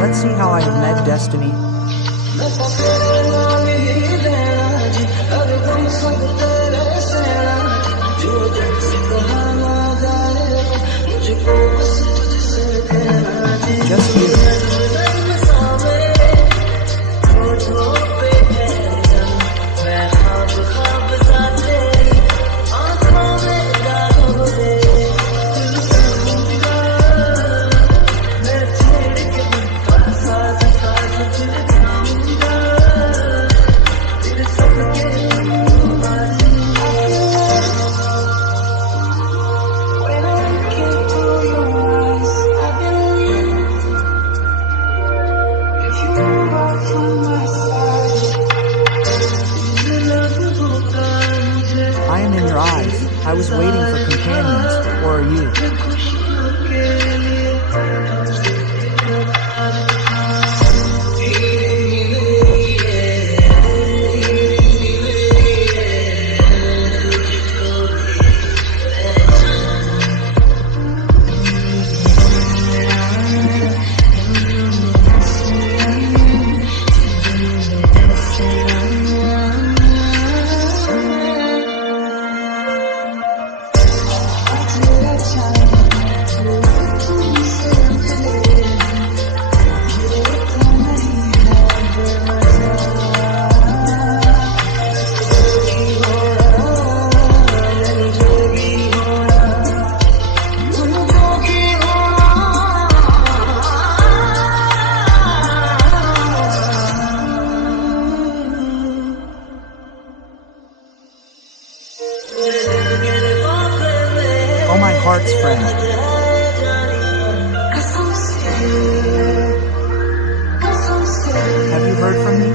Let's see how I have met destiny. Just you. I am in your eyes. I was waiting for companions, or are you? Oh, my heart's friend. Have you heard from me?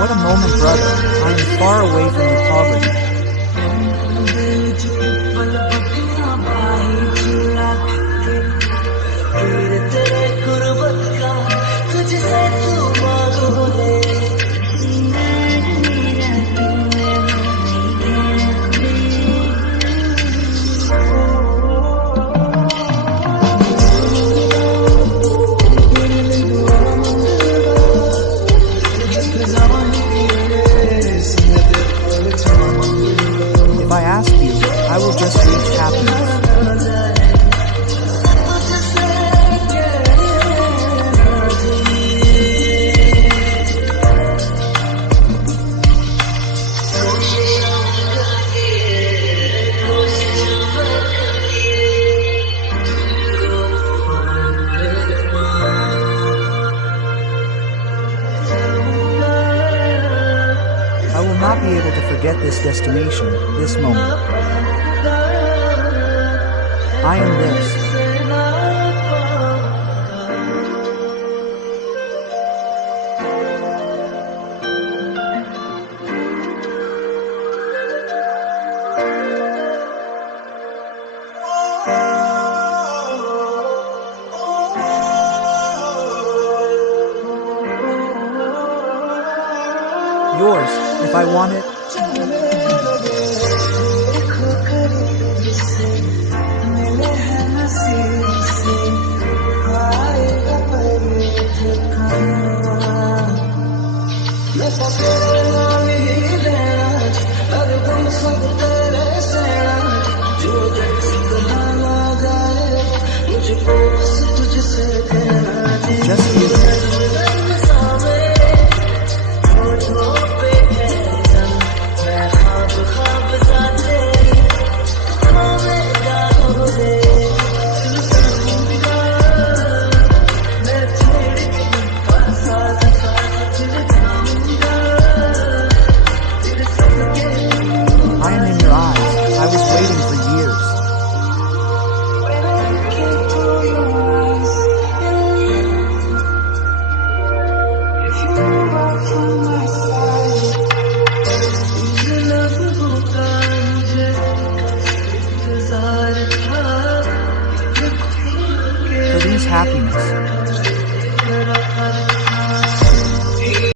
What a moment, brother. I am far away from your poverty. If I ask you, I will just reach happiness. I will not be able to forget this destination, this moment. I am this. Yours, if I want it. Just you. For these happiness.